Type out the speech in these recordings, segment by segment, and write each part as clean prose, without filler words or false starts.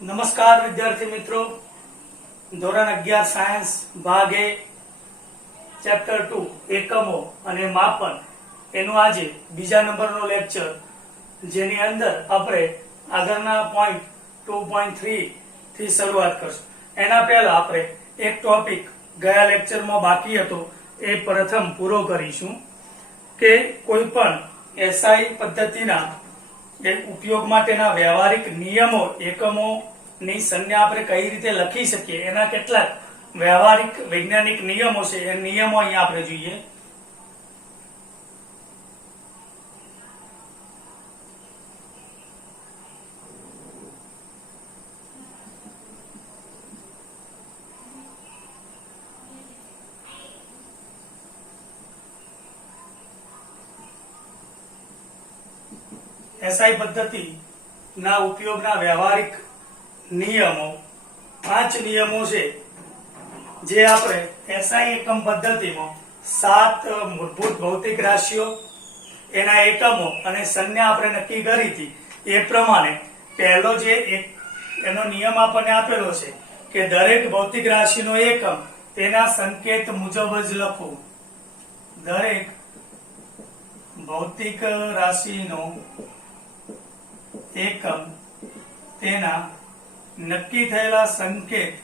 નમસ્કાર વિદ્યાર્થી મિત્રો, ધોરણ 11 સાયન્સ ભાગ એ ચેપ્ટર 2 એકમો અને માપન એનું આજે બીજા નંબરનો લેક્ચર, જેની અંદર આપણે આગળના પોઈન્ટ 2.3 થી શરૂઆત કરશું. એના પહેલા આપણે એક ટોપિક ગયા લેક્ચરમાં બાકી હતો એ પ્રથમ પૂરો કરીશું કે કોઈ પણ એસઆઈ પદ્ધતિના ઉપયોગ માટેના વ્યવહારિક નિયમો, એકમોની સંજ્ઞા આપણે કઈ રીતે લખી શકીએ એના કેટલાક વ્યવહારિક વૈજ્ઞાનિક નિયમો છે. એ નિયમો અહીંયા આપણે જોઈએ. એસઆઈ પદ્ધતિ ના ઉપયોગના વ્યવહારિક નિયમો 5 નિયમો છે, જે આપણે એસઆઈ એકમ પદ્ધતિમાં 7 મૂળભૂત ભૌતિક રાશિઓ, એના એકમો અને સંજ્ઞા આપણે નક્કી કરી હતી. એ પ્રમાણે પહેલો જે એનો નિયમ આપણને આપેલો છે કે દરેક ભૌતિક રાશિનો એકમ તેના સંકેત મુજબ જ લખવું. દરેક ભૌતિક રાશિનો એકમ તેના નક્કી થયેલા સંકેત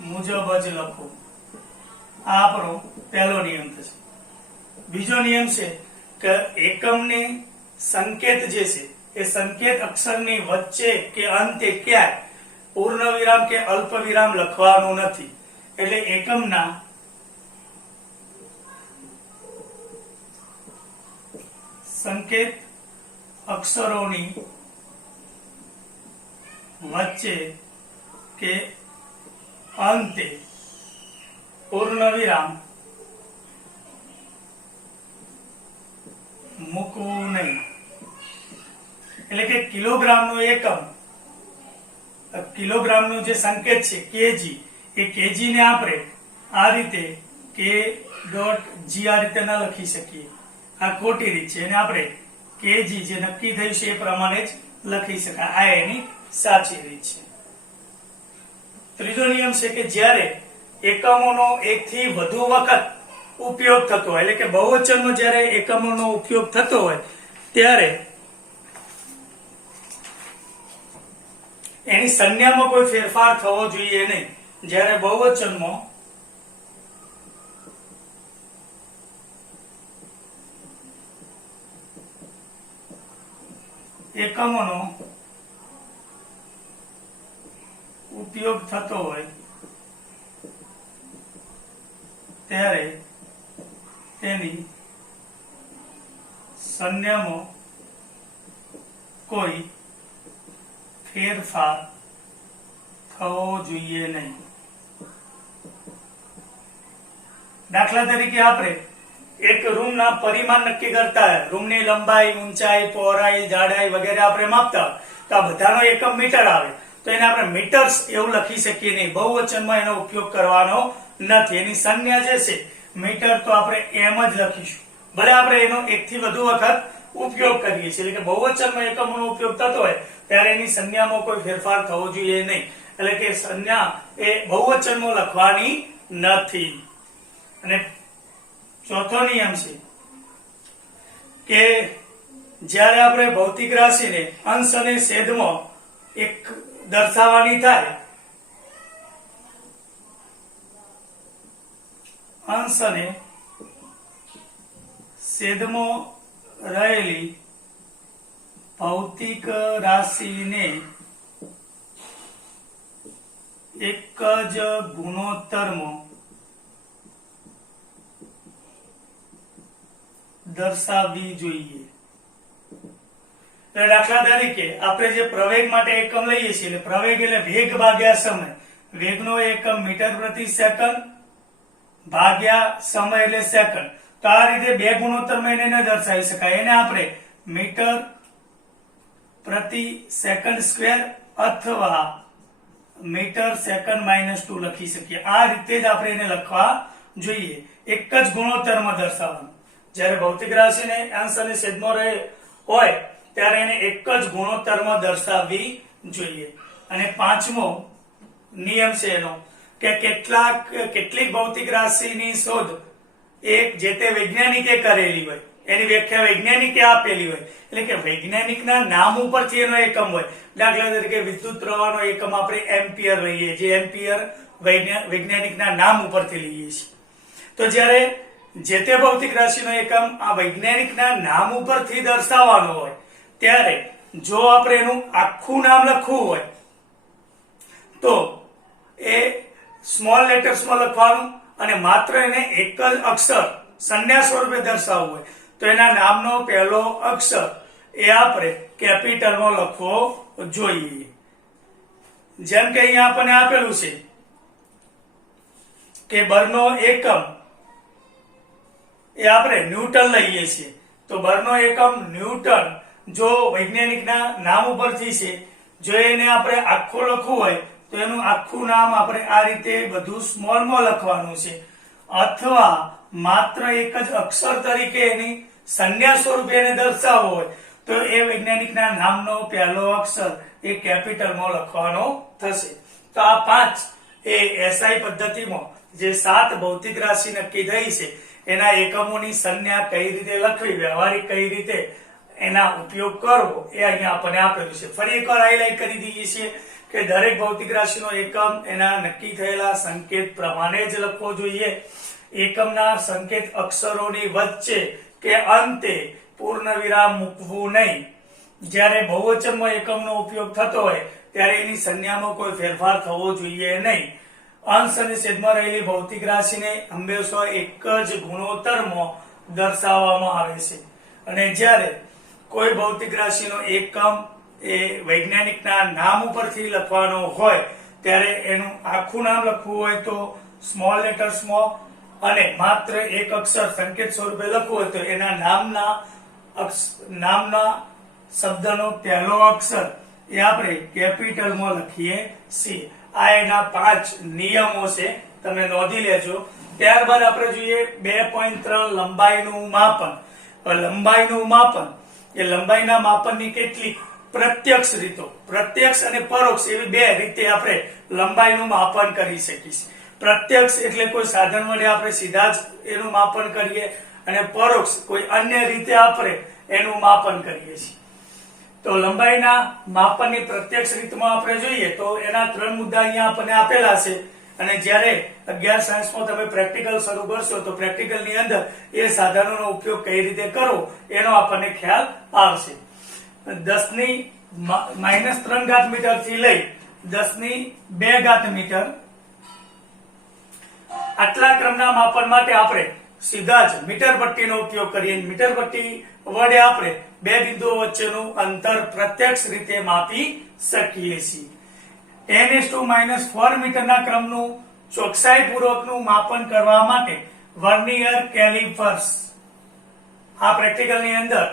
મુજબ જ લખો. આ આપણો પહેલો નિયમ થશે. બીજો નિયમ છે કે એકમની સંકેત જે છે એ સંકેત અક્ષરની વચ્ચે કે અંતે ક્યાંય પૂર્ણ વિરામ કે અલ્પ વિરામ લખવાનું નથી. એટલે એકમના સંકેત અક્ષરોની વચ્ચે કે અંતે પૂર્ણ વિરામ મૂકવું નહીં. એટલે કે કિલોગ્રામનું એકમ, કિલોગ્રામનું જે સંકેત છે કેજી, એ કેજી ને આપણે આ રીતે k.g આ રીતે ના લખી શકીએ. આ ખોટી રીત છે. એને આપણે કેજી જે નક્કી થયું છે એ પ્રમાણે જ લખી શકાય. આ એની સાચી રીત છે. ત્રીજો નિયમ છે કે જ્યારે એકમોનો એકથી વધુ વખત ઉપયોગ થતો હોય, એટલે કે બહુવચનમાં જ્યારે એકમોનો ઉપયોગ થતો હોય ત્યારે એની સંજ્ઞામાં કોઈ ફેરફાર થવો જોઈએ નહીં. જ્યારે બહુવચનમાં એકમોનો ઉપયોગ થતો હોય ત્યારે તેની સંજ્ઞામાં કોઈ ફેરફાર થવો જોઈએ નહીં. દાખલા તરીકે આપણે એક રૂમના પરિમાણ નક્કી કરતા હોય, રૂમની લંબાઈ, ઊંચાઈ, પહોળાઈ, જાડાઈ વગેરે આપણે માપતા હોય તો આ બધાનો એકમ મીટર આવે. તો એને આપણે મીટર્સ એવું લખી શકીએ નહીં. બહુવચનમાં એનો ઉપયોગ કરવાનો નથી. એની સંજ્ઞા જે છે મીટર તો આપણે એમ જ લખીશું, ભલે આપણે એનો એકથી વધુ વખત ઉપયોગ કરીએ છીએ. એટલે કે બહુવચનમાં એકમોનો ઉપયોગ થતો હોય ત્યારે એની સંજ્ઞામાં કોઈ ફેરફાર થવો જોઈએ નહીં. એટલે કે સંજ્ઞા એ બહુવચનમાં લખવાની નથી. અને ચોથો નિયમ છે કે જ્યારે આપણે ભૌતિક રાશિને અંશ અને છેદમાં એક દર્શાવવાની થાય, અંશ અને છેદમાં રહેલી ભૌતિક રાશિને એક જ ગુણોત્તરમાં દર્શાવવી જોઈએ. દાખલા તરીકે આપણે જે પ્રવેગ માટે એકમ લઈએ છીએ, એટલે પ્રવેગ એટલે વેગ ભાગ્યા સમય. વેગનો એકમ મીટર પ્રતિ સેકન્ડ ભાગ્યા સમય એટલે સેકન્ડ. તો આ રીતે બે ગુણોત્તરમાં એને ન દર્શાવી શકાય. એને આપણે મીટર પ્રતિ સેકન્ડ સ્ક્વેર અથવા મીટર સેકન્ડ -2 લખી શકીએ. આ રીતે જ આપણે એને લખવા જોઈએ. એક જ ગુણોત્તરમાં દર્શાવવાનું. જ્યારે ભૌતિક રાશિને અંશ અને છેદમાં રહે હોય ત્યારે એને એક જ ગુણોત્તરમાં દર્શાવવી જોઈએ. અને પાંચમો નિયમ છે એનો કે કેટલીક ભૌતિક રાશિની શોધ એક જે તે વૈજ્ઞાનિકે કરેલી હોય, એની વ્યાખ્યા વૈજ્ઞાનિકે આપેલી હોય, એટલે કે વૈજ્ઞાનિકના નામ ઉપરથી એનો એકમ હોય. દાખલા તરીકે વિદ્યુત પ્રવાહનો એકમ આપણે એમ્પિયર લઈએ, જે એમ્પિયર વૈજ્ઞાનિકના નામ ઉપરથી લઈએ છીએ. તો જ્યારે જે તે ભૌતિક રાશિનો એકમ આ વૈજ્ઞાનિકના નામ ઉપરથી દર્શાવવાનો હોય, ત્યારે જો આપણે એનું આખું નામ લખવું હોય તો એ સ્મોલ લેટર્સમાં લખવાનું, અને માત્ર એને એક જ અક્ષર સંજ્ઞા સ્વરૂપે દર્શાવવું હોય તો એના નામનો પહેલો અક્ષર એ આપણે કેપિટલમાં લખવો જોઈએ. જેમ કે અહીંયા આપણને આપેલું છે કે બળનો એકમ એ આપણે ન્યૂટન લઈએ છીએ, તો બળનો એકમ ન્યૂટન જો વૈજ્ઞાનિકના નામ ઉપરથી છે, જો એને આપણે આખું લખવું હોય તો એનું આખું નામ આપણે આ રીતે બધું સ્મોલમાં લખવાનું છે, અથવા માત્ર એક જ અક્ષર તરીકે એની સંજ્ઞા સ્વરૂપે એને દર્શાવવો હોય તો એ વૈજ્ઞાનિકના નામનો પહેલો અક્ષર એ કેપિટલમાં લખવાનો થશે. તો આ 5 એ એસઆઈ પદ્ધતિમાં જે 7 ભૌતિક રાશિ નક્કી થઈ છે એના એકમોની સંજ્ઞા કઈ રીતે લખવી, વ્યવહારિક કઈ રીતે એના ઉપયોગ કરવો, એ અહીંયા આપણને આપેલું છે. ફરી એકવાર હાઇલાઇટ કરી દઈએ છીએ કે દરેક ભૌતિક રાશિનો એકમ એના નક્કી થયેલા સંકેત પ્રમાણે જ લખવો જોઈએ. એકમના સંકેત અક્ષરોની વચ્ચે કે અંતે પૂર્ણ વિરામ મૂકવું નહીં. જ્યારે બહુવચનમાં એકમનો ઉપયોગ થતો હોય ત્યારે એની સંજ્ઞામાં કોઈ ફેરફાર થવો જોઈએ નહીં. અંશ અને છેદમાં રહેલી ભૌતિક રાશિને હંમેશા એક જ ગુણોત્તરમાં દર્શાવવામાં આવે છે, અને જ્યારે કોઈ ભૌતિક રાશિનો એકમ એ વૈજ્ઞાનિકના નામ ઉપરથી લખવાનો હોય ત્યારે એનું આખું નામ લખવું હોય તો સ્મોલ લેટર્સમાં, અને માત્ર એક અક્ષર સંકેત સ્વરૂપે લખવું હોય તો એના નામના શબ્દનો પહેલો અક્ષર એ આપણે કેપિટલમાં લખીએ છીએ. આ એના 5 નિયમો છે, તમે નોંધી લેજો. ત્યારબાદ આપણે જોઈએ 2.3 લંબાઈનું માપન. લંબાઈનું માપન એ લંબાઈના માપનની કેટલીક પ્રત્યક્ષ રીતો, પ્રત્યક્ષ અને પરોક્ષ એવી 2 રીતે આપણે લંબાઈનું માપન કરી શકીએ. પ્રત્યક્ષ એટલે કોઈ સાધન વડે આપણે સીધા જ એનું માપન કરીએ, અને પરોક્ષ કોઈ અન્ય રીતે આપણે એનું માપન કરીએ છીએ. તો લંબાઈના માપનની પ્રત્યક્ષ રીતમાં આપણે જોઈએ તો એના 3 મુદ્દા અહીંયા આપણને આપેલા છે, અને જ્યારે 11 સાયન્સમાં તમે પ્રેક્ટિકલ શરૂ કરશો તો પ્રેક્ટિકલની અંદર એ સાધનોનો ઉપયોગ કઈ રીતે કરવો એનો આપણને ખ્યાલ આવશે. 10⁻³ મીટર થી લઈ 10⁻² મીટર આટલા ક્રમના માપન માટે આપણે સીધા જ મીટર પટ્ટીનો ઉપયોગ કરીએ. મીટર પટ્ટી વડે આપણે 2 બિંદુઓ વચ્ચેનું અંતર પ્રત્યક્ષ રીતે માપી શકીએ છીએ. 10⁻⁴ મીટરના ક્રમનું ચોકસાઈપૂર્વકનું માપન કરવા માટે વર્નિયર કેલિપર્સ, આ પ્રેક્ટિકલની અંદર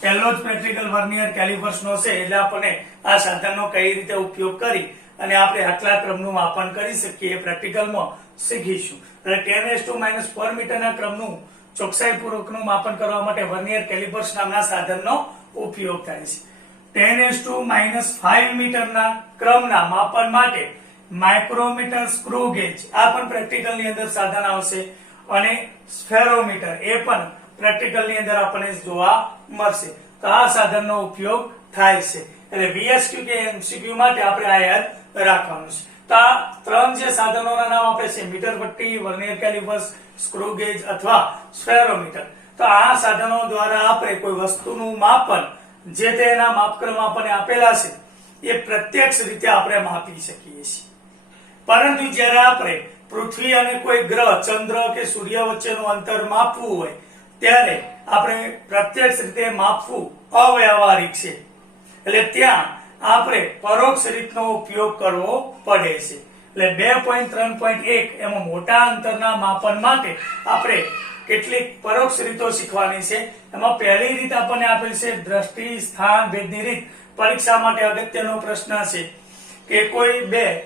પહેલો જ પ્રેક્ટિકલ વર્નિયર કેલિપર્સનો છે, એટલે આપણને આ સાધનનો કઈ રીતે ઉપયોગ કરી અને આપણે આટલા ક્રમનું માપન કરી શકીએ પ્રેક્ટિકલમાં શીખીશું. એટલે 10⁻⁴ મીટરના ક્રમનું ચોકસાઈપૂર્વકનું માપન કરવા માટે વર્નિયર કેલિપર્સ નામના સાધનનો ઉપયોગ થાય છે. 10⁻⁵ મીટરના ક્રમના માપન માટે માઇક્રોમીટર, સ્ક્રૂ ગેજ, આ પણ પ્રેક્ટિકલની અંદર સાધન આવશે, અને સ્ફેરોમીટર એ પણ પ્રેક્ટિકલની અંદર આપણને જોવા મળશે. તો આ સાધનનો ઉપયોગ થાય છે. એટલે VSQ કે MCQ માટે આપણે આ યાદ રાખવાનું છે. તો આ 3 જે સાધનોના નામ આપે છે, મીટર પટ્ટી, વર્નિયર કેલિપર્સ, સ્ક્રૂ ગેજ અથવા સ્ફેરોમીટર. તો આ સાધનો દ્વારા આપણે કોઈ વસ્તુનું માપન જે તેના માપક્રમ આપણને આપેલા છે એ પ્રત્યક્ષ રીતે આપણે માપી શકીએ છીએ. પરંતુ જ્યારે આપણે પૃથ્વી અને કોઈ ગ્રહ, ચંદ્ર કે સૂર્ય વચ્ચેનું અંતર માપવું હોય ત્યારે આપણે પ્રત્યક્ષ રીતે માપવું અવ્યાવહારિક છે, એટલે ત્યાં આપણે પરોક્ષ રીતનો ઉપયોગ કરવો પડે છે. એટલે 2.3.1 એમાં મોટા અંતરના માપન માટે આપણે કેટલીક પરોક્ષ રીતો શીખવાની છે. એમાં પહેલી રીત આપણને આપેલ છે દ્રષ્ટિ સ્થાન ભેદની રીત. પરીક્ષા માટે અગત્યનો પ્રશ્ન છે કે કોઈ 2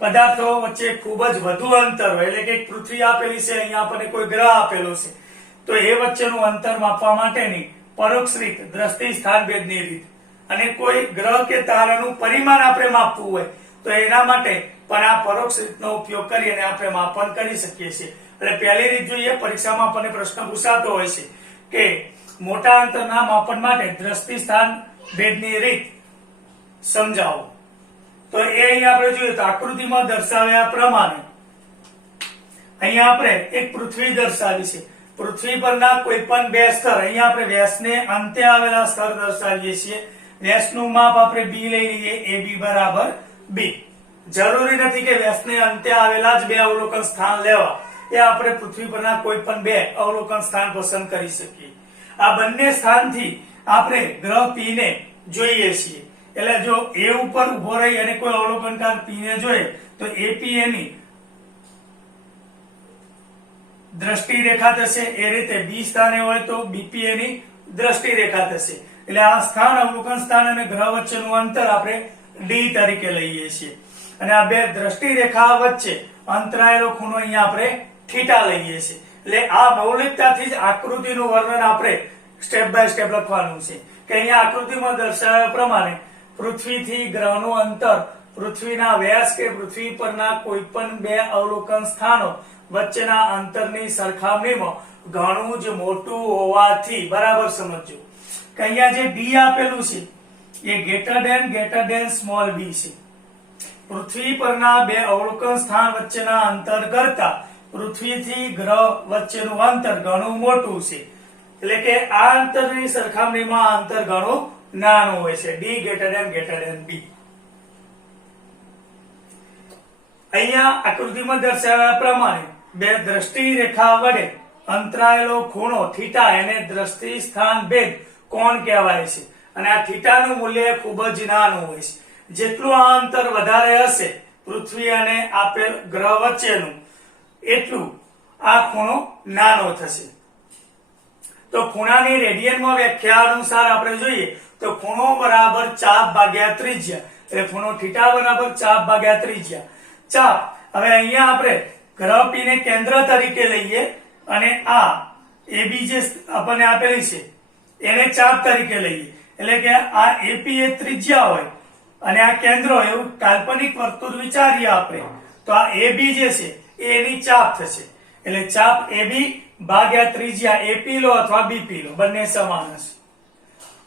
પદાર્થો વચ્ચે ખૂબ જ વધુ અંતર હોય, એટલે કે પૃથ્વી આપેલી છે, અહીંયા આપણને કોઈ ગ્રહ આપેલો છે, તો એ વચ્ચેનું અંતર માપવા માટેની પરોક્ષ રીત દ્રષ્ટિ સ્થાન ભેદની રીત. અને કોઈ ગ્રહ કે તારાનું પરિમાણ આપણે માપવું હોય તો એના માટે પણ આ પરોક્ષ રીતનો ઉપયોગ કરીને આપણે માપન કરી શકીએ છીએ. એટલે પહેલી રીત જોઈએ, પરીક્ષામાં આપણને પ્રશ્ન પૂછાતો હોય છે કે મોટા અંતરના માપન માટે દ્રષ્ટિ સ્થાન ભેદની રીત સમજાવો. તો એ અહીંયા આપણે જોઈએ તો આકૃતિમાં દર્શાવ્યા પ્રમાણે અહીંયા આપણે એક પૃથ્વી દર્શાવી છે. પૃથ્વી પરના કોઈ પણ બે સ્તર, અહીંયા આપણે વ્યાસને અંતે આવેલા સ્તર દર્શાવીએ છીએ. વ્યાસનું માપ આપણે b લઈ લઈએ, AB બરાબર b. જરૂરી નથી કે વ્યાસને અંતે આવેલા જ બે અવલોકન સ્થાન લેવા, એ આપણે પૃથ્વી પરના કોઈ પણ બે અવલોકન સ્થાન પસંદ કરી શકીએ. આ બંને સ્થાનથી આપણે ગ્રહ P ને જોઈએ છીએ. એટલે જો A ઉપર ઉભો રહી અને કોઈ અવલોકનકાર P ને જોઈએ તો AP એની દ્રષ્ટિ રેખા થશે. એ રીતે B સ્થાને હોય તો BP એની દ્રષ્ટિ રેખા થશે. એટલે આ સ્થાન, અવલોકન સ્થાન અને ગ્રહ વચ્ચેનું અંતર આપણે D તરીકે લઈએ છીએ. અને આ બે દ્રષ્ટિ રેખા વચ્ચે અંતરાયેલો ખૂણો અહીંયા આપણે થીટા લઈએ છીએ. એટલે આ મૌલિકતાથી જ આકૃતિનું વર્ણન આપણે સ્ટેપ બાય સ્ટેપ લખવાનું છે કે અહીંયા આકૃતિમાં દર્શાવ્યા પ્રમાણે પૃથ્વીથી ગ્રહનું અંતર પૃથ્વીના વ્યાસ કે પૃથ્વી પરના કોઈ પણ બે અવલોકન સ્થાનો વચ્ચેના અંતરની સરખામણીમાં ઘણું જ મોટું હોવાથી બરાબર સમજો કે અહીંયા જે D આપેલું છે એ ગ્રેટર ધેન સ્મોલ b છે. પૃથ્વી પરના બે અવલોકન સ્થાન વચ્ચેના અંતર કરતા પૃથ્વીથી ગ્રહ વચ્ચેનું અંતર ઘણું મોટું છે. એટલે કે આ અંતરની સરખામણીમાં આ અંતર ઘણું નાનું હોય છે. D greater than b. અહીંયા આકૃતિમાં દર્શાવ્યા પ્રમાણે બે દ્રષ્ટિ રેખા વડે અંતરાયેલો ખૂણો થીટા એને દ્રષ્ટિ સ્થાન ભેદ કોણ કહેવાય છે. અને આ થીટાનું મૂલ્ય ખૂબ જ નાનું હોય છે. જેટલું આ અંતર વધારે હશે પૃથ્વી અને આપેલ ગ્રહ વચ્ચેનું, એટલું આ ખૂણો નાનો થશે. તો ખૂણાની રેડિયનમાં વ્યાખ્યા અનુસાર આપણે જોઈએ તો ખૂણો બરાબર ચાપ ભાગ્યા ત્રિજ્યા. એટલે ખૂણો થીટા બરાબર ચાપ ભાગ્યા ત્રિજ્યા. ચાપ, હવે અહીંયા આપણે ગ્રહ P ને કેન્દ્ર તરીકે લઈએ અને આ AB જે આપણને આપેલી છે એને ચાપ તરીકે લઈએ. એટલે કે આ AP એ ત્રિજ્યા હોય અને આ કેન્દ્ર હોય એવું કાલ્પનિક વર્તુળ વિચારીએ આપણે તો આ AB જે છે એ એની ચાપ થશે. એટલે ચાપ AB ભાગ્યા ત્રિજ્યા AP લો અથવા BP લો, બંને સમાન હશે.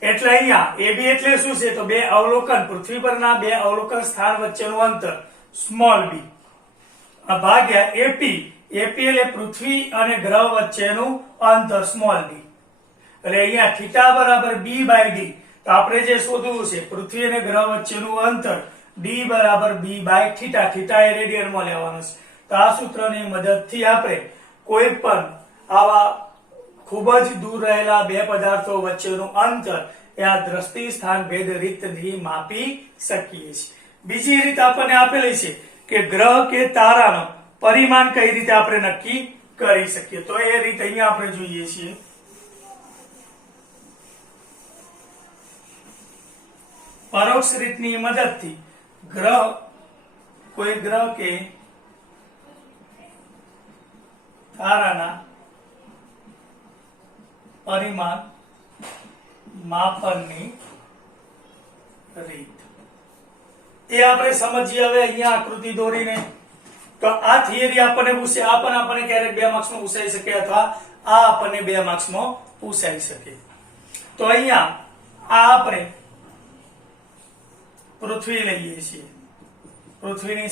એટલે અહીંયા AB એટલે શું છે તો બે અવલોકન, પૃથ્વી પરના બે અવલોકન સ્થાન વચ્ચેનું અંતર સ્મોલ b ભાગ્યા AP એટલે પૃથ્વી અને ગ્રહ વચ્ચેનું અંતર સ્મોલ d. એટલે અહીંયા થીટા બરાબર b બાય d. તો આપણે જે શોધવું છે પૃથ્વી અને ગ્રહ વચ્ચેનું અંતર d બરાબર b બાય થીટા. થીટા એ રેડિયનમાં લેવાનું છે. તો આ સૂત્રની મદદથી આપણે કોઈ પણ આવા ખૂબ જ દૂર રહેલા બે પદાર્થો વચ્ચેનું અંતર એ આ દ્રષ્ટિ સ્થાન ભેદ રીતથી માપી શકીએ છીએ. બીજી રીત આપણને આપેલી છે કે ગ્રહ કે તારાનો પરિમાણ કઈ રીતે આપણે નક્કી કરી શકીએ. તો એ રીત અહીંયા આપણે જોઈએ છીએ. પરોક્ષ રીતની મદદથી કોઈ ગ્રહ કે તારાના પરિમાણ માપનની રીત એ આપણે સમજીએ. હવે અહીંયા આકૃતિ દોરીને તો આ થિયરી આપણને પૂછે, આ પણ આપણને ક્યારેક 2 માર્ક્સમાં પૂછાઈ શકે અથવા આ આપણને 2 માર્ક્સમાં પૂછાઈ શકે. તો અહીંયા આ આપણે પૃથ્વી લઈએ છીએ. પૃથ્વીની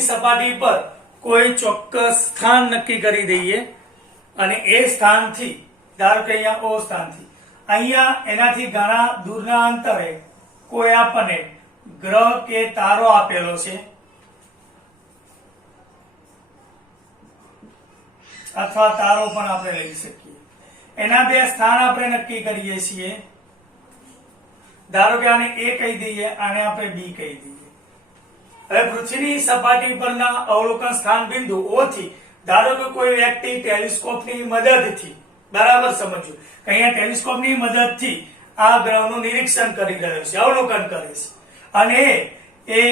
સપાટી પર કોઈ ચોક્કસ સ્થાન નક્કી કરી દઈએ અને એ સ્થાનથી, ધારો કે અહીંયા O સ્થાનથી અહીંયા એનાથી ઘણા દૂરના અંતરે કોઈ આપણને ગ્રહ કે તારો આપેલો છે અથવા તારો પણ આપણે લઈ શકીએ. એના બે સ્થાન આપણે નક્કી કરીએ છીએ. ધારો કે આને A કહી દઈએ, આને આપણે B કહી દઈએ. હવે પૃથ્વીની સપાટી પરના અવલોકન સ્થાન બિંદુ O થી ધારો કે કોઈ વ્યક્તિ ટેલિસ્કોપની મદદથી, બરાબર સમજો કે અહીંયા ટેલિસ્કોપની મદદથી આ ગ્રહનું નિરીક્ષણ કરી રહ્યો છે, અવલોકન કરે છે અને એ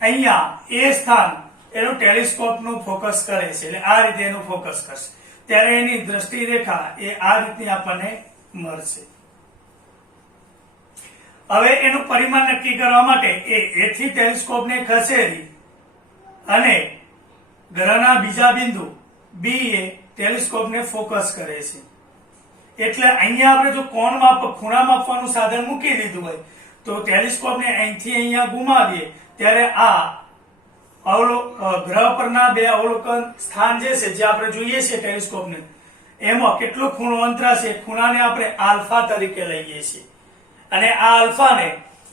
અહીંયા એ સ્થાન એનું ટેલિસ્કોપનું ફોકસ કરે છે. એટલે આ રીતે એનું ફોકસ કરશે. ત્યારે એની દ્રષ્ટિ રેખા એ આ રીતની આપણને મળશે. હવે એનું પરિમાણ નક્કી કરવા માટે એ થી ટેલિસ્કોપને ખસેડી અને ગ્રહના બીજા બિંદુ બી એ ટેલિસ્કોપને ફોકસ કરે છે. એટલે અહીંયા આપણે જો કોણ ખૂણા માપવાનું સાધન મૂકી દીધું હોય તો ટેલિસ્કોપને અહીંથી અહીંયા ગુમાવીએ ત્યારે આ ગ્રહ પરના બે અવલોકન સ્થાન જે છે, જે આપણે જોઈએ છીએ ટેલિસ્કોપને, એમાં કેટલો ખૂણો અંતરાશે, ખૂણાને આપણે આલ્ફા તરીકે લઈએ છીએ અને આ આલ્ફાને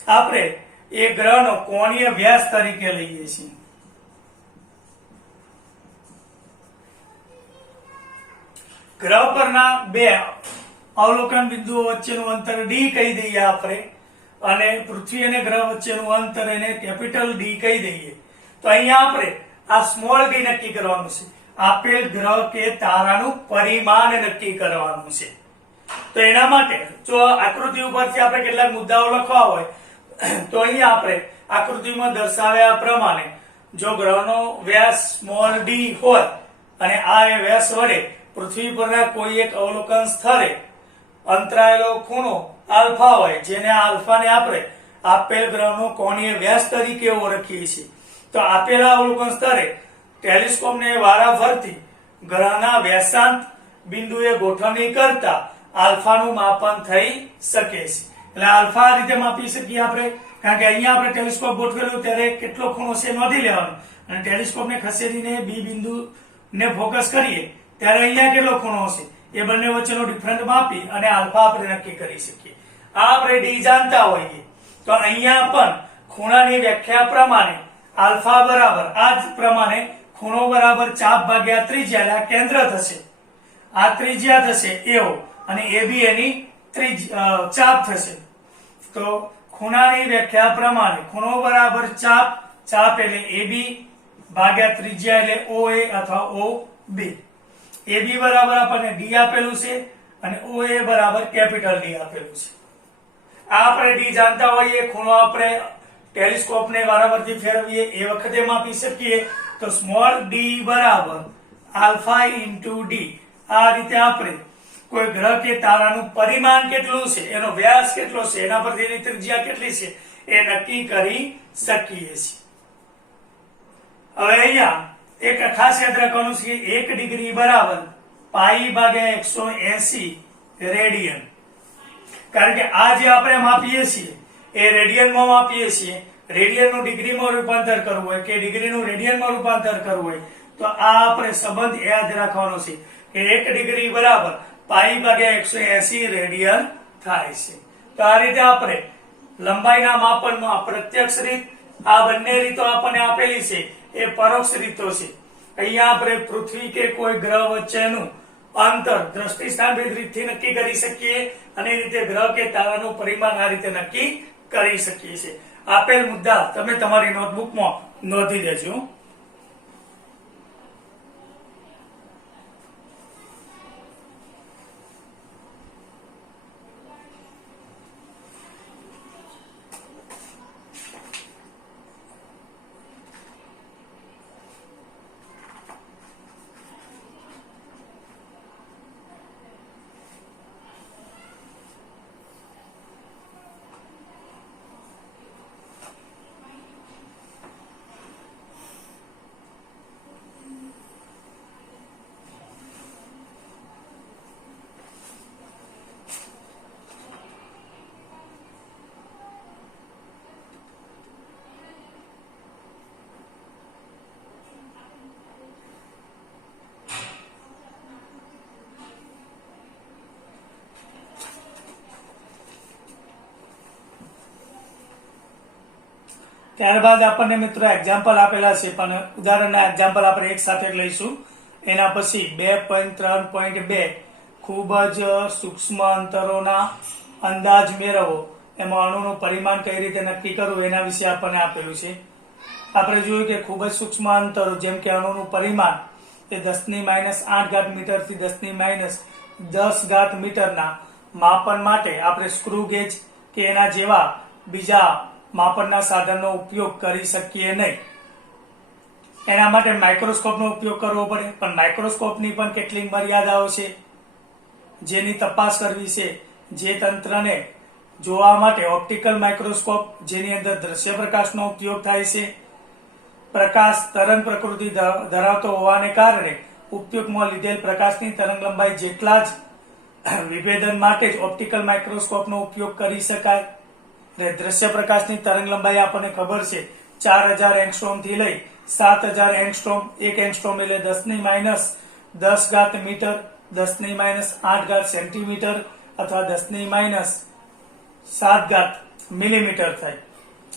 આપણે એ ગ્રહનો કોણીય વ્યાસ તરીકે લઈએ છીએ. ગ્રહ પરના બે અવલોકન બિંદુઓ વચ્ચેનું અંતર ડી કહી દઈએ આપણે અને પૃથ્વી અને ગ્રહ વચ્ચેનું અંતર એને કેપિટલ ડી કહી દઈએ. તો અહીંયા આપણે આ સ્મોલ ડી નક્કી કરવાનું છે. આપેલ ગ્રહ કે તારાનું પરિમાણ નક્કી કરવાનું છે. તો એના માટે જો આકૃતિ ઉપરથી આપણે કેટલાક મુદ્દાઓ લખવા હોય તો અહીંયા આપણે આકૃતિમાં દર્શાવ્યા પ્રમાણે જો ગ્રહનો વ્યાસ સ્મોલ ડી હોય અને આ વ્યાસ વડે પૃથ્વી પરના કોઈ એક અવલોકન સ્થળે અંતરાયેલો ખૂણો આલ્ફા હોય, જેને આલ્ફાને આપણે આપેલ ગ્રહનો કોણીય વ્યાસ તરીકે ઓળખીએ છીએ, તો આપેલા અવલોકન સ્થળે ટેલિસ્કોપને વારાફરતી ગ્રહના વ્યાસાંત બિંદુએ ગોઠવણી કરતા આલ્ફાનું માપન થઈ શકે છે. એટલે આલ્ફા આ રીતે માપી શકીએ આપણે, કારણ કે અહીંયા આપણે ટેલિસ્કોપ ગોઠવેલું ત્યારે કેટલો ખૂણો છે નોંધી લેવાનો અને ટેલિસ્કોપને ખસેડીને બી બિંદુને ફોકસ કરીએ ત્યારે અહીંયા કેટલો ખૂણો હશે એ બંને વચ્ચેનો ડિફરન્સ માપી અને આલ્ફા આપણે નક્કી કરી શકીએ. આ આપણે ડી જાણતા હોઈએ તો અહીંયા પણ ખૂણાની વ્યાખ્યા પ્રમાણે આલ્ફા બરાબર આ જ પ્રમાણે ખૂણો બરાબર ચાપ ભાગ્યા ત્રિજ્યા, એટલે આ કેન્દ્ર થશે, આ ત્રિજ્યા થશે એઓ અને એ બી એની ચાપ થશે. તો ખૂણાની વ્યાખ્યા પ્રમાણે ખૂણો બરાબર ચાપ, ચાપ એટલે એ બી ભાગ્યા ત્રિજ્યા એટલે ઓ એ અથવા ઓ બી. એ બી બરાબર આપણને ડી આપેલું છે અને ઓ એ બરાબર કેપિટલ ડી આપેલું છે. આ આપણે ડી જાણતા હોઈએ, ખૂણો આપણે ટેલિસ્કોપને વારાફરતી ફેરવીએ એ વખતે માપી શકીએ. તો સ્મોલ ડી બરાબર આલ્ફા ઇન્ટુ ડી. આ રીતે આપણે કોઈ ગ્રહ કે તારાનું પરિમાણ કેટલું છે, એનો વ્યાસ કેટલો છે, એના પરથી એની ત્રિજ્યા કેટલી છે એ નક્કી કરી શકીએ છીએ. હવે અહીંયા એક ખાસ યાદ રાખવાનું છે કે 1 ડિગ્રી બરાબર પાઈ ભાગ્યા 180 રેડિયન. કારણ કે આ જે આપણે માપીએ છીએ એ રેડિયનમાં માપીએ છીએ. રેડિયનનું ડિગ્રીમાં રૂપાંતર કરવું હોય કે ડિગ્રીનું રેડિયનમાં રૂપાંતર કરવું હોય તો આ આપણે સંબંધ યાદ રાખવાનો છે કે 1 ડિગ્રી બરાબર પાઈ ભાગ્યા 180 રેડિયન થાય છે. તો આ રીતે આપણે લંબાઈના માપનમાં પ્રત્યક્ષ રીત, આ બંને રીતો આપણને આપેલી છે એ પરોક્ષ રીતો છે. અહીંયા આપણે પૃથ્વી કે કોઈ ગ્રહ વચ્ચેનું અંતર દ્રષ્ટિ સ્થાનભેદ રીતથી નક્કી કરી શકીએ અને એ રીતે ગ્રહ કે તારાનું પરિમાણ આ રીતે નક્કી કરી શકીએ છીએ. આપેલ મુદ્દા તમે તમારી નોટબુકમાં નોંધી દેજો. ત્યારબાદ આપણને મિત્રો એક્ઝામ્પલ આપેલા છે, પણ ઉદાહરણના એક્ઝામ્પલ આપણે એક સાથે જ લઈશું. એના પછી 2.3.2 ખૂબ જ સૂક્ષ્મ અંતરોના અંદાજ મેળવો, એમાં અણુનું પરિમાણ કઈ રીતે નક્કી કરવું એના વિશે આપણને આપેલું છે. આપણે જોયું કે ખૂબ જ સૂક્ષ્મ અંતરો જેમ કે અણુનું પરિમાણ એ 10⁻⁸ મીટર થી 10⁻10 મીટરના માપન માટે આપણે સ્ક્રૂ ગેજ કે એના જેવા બીજા માપનના સાધનનો ઉપયોગ કરી શકીએ નહીં. એના માટે માઇક્રોસ્કોપનો ઉપયોગ કરવો પડે, પણ માઇક્રોસ્કોપની પણ કેટલીક મર્યાદાઓ છે જેની તપાસ કરવી છે. જે તંત્રને જોવા માટે ઓપ્ટિકલ માઇક્રોસ્કોપ, જેની અંદર દ્રશ્ય પ્રકાશનો ઉપયોગ થાય છે. પ્રકાશ તરંગ પ્રકૃતિ ધરાવતો હોવાને કારણે ઉપયોગમાં લીધેલ પ્રકાશની તરંગ લંબાઈ જેટલા જ વિભેદન માટે જ ઓપ્ટિકલ માઇક્રોસ્કોપનો ઉપયોગ કરી શકાય. દ્રશ્ય પ્રકાશની તરંગ લંબાઈ આપણને ખબર છે 4000 એંગસ્ટ્રોમ થી લઈ 7000 એંગસ્ટ્રોમ. 1 એંગસ્ટ્રોમ એટલે 10⁻10 મીટર, 10⁻8 સેન્ટીમીટર અથવા 10⁻7 મિલીમીટર થાય.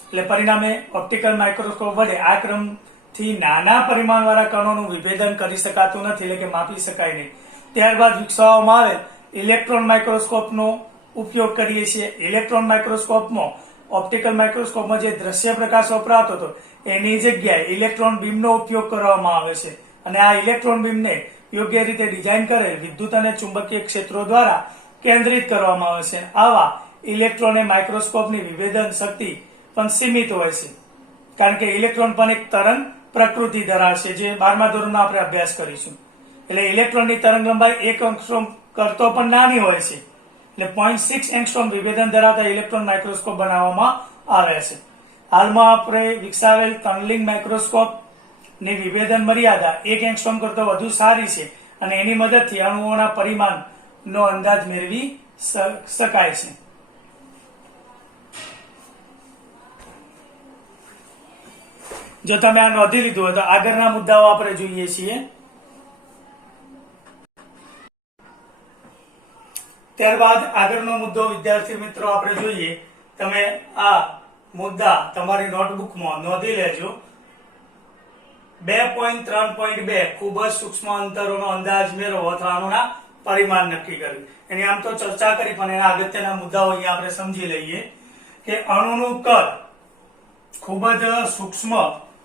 એટલે પરિણામે ઓપ્ટિકલ માઇક્રોસ્કોપ વડે આ ક્રમથી નાના પરિમાણવાળા કણોનું વિભેદન કરી શકાતું નથી, એટલે કે માપી શકાય નહીં. ત્યારબાદ વિકસાવવામાં આવેલ ઇલેક્ટ્રોન માઇક્રોસ્કોપનો ઉપયોગ કરીએ છીએ. ઇલેક્ટ્રોન માઇક્રોસ્કોપમાં ઓપ્ટિકલ માઇક્રોસ્કોપમાં જે દ્રશ્ય પ્રકાશ વપરાતો હતો એની જગ્યાએ ઇલેક્ટ્રોન બીમનો ઉપયોગ કરવામાં આવે છે, અને આ ઇલેક્ટ્રોન બીમને યોગ્ય રીતે ડિઝાઇન કરેલ વિદ્યુત અને ચુંબકીય ક્ષેત્રો દ્વારા કેન્દ્રિત કરવામાં આવે છે. આવા ઇલેક્ટ્રોન એ માઇક્રોસ્કોપની વિભેદન શક્તિ પણ સીમિત હોય છે, કારણ કે ઇલેક્ટ્રોન પણ એક તરંગ પ્રકૃતિ ધરાવશે, જે 12મા ધોરણમાં આપણે અભ્યાસ કરીશું. એટલે ઇલેક્ટ્રોનની તરંગ લંબાઈ 1 એંગસ્ટ્રોમ કરતો પણ નાની હોય છે. એટલે 0.6 એંગસ્ટ્રોમ વિભેદન ધરાવતા ઇલેક્ટ્રોન માઇક્રોસ્કોપ બનાવવામાં આવે છે. હાલમાં આપણે વિકસાવેલ ટનલિંગ માઇક્રોસ્કોપ ની વિભેદન મર્યાદા 1 એંગસ્ટ્રોમ કરતો વધુ સારી છે, અને એની મદદથી અણુઓના પરિમાણનો અંદાજ મેળવી શકાય છે. જો તમે આ નોંધી લીધું હોય તો આગળના મુદ્દાઓ આપણે જોઈએ છીએ. ત્યારબાદ આગળનો મુદ્દો વિદ્યાર્થી મિત્રો આપણે જોઈએ. તમે આ મુદ્દા તમારી નોટબુકમાં નોંધી લેજો. 2.3.2 ખૂબ જ સૂક્ષ્મ અંતરોનો અંદાજ મેળવો અથવા અણુના પરિમાણ નક્કી કરવી. એની આમ તો ચર્ચા કરી, પણ એના અગત્યના મુદ્દાઓ અહીંયા આપણે સમજી લઈએ કે અણુનું કદ ખૂબ જ સૂક્ષ્મ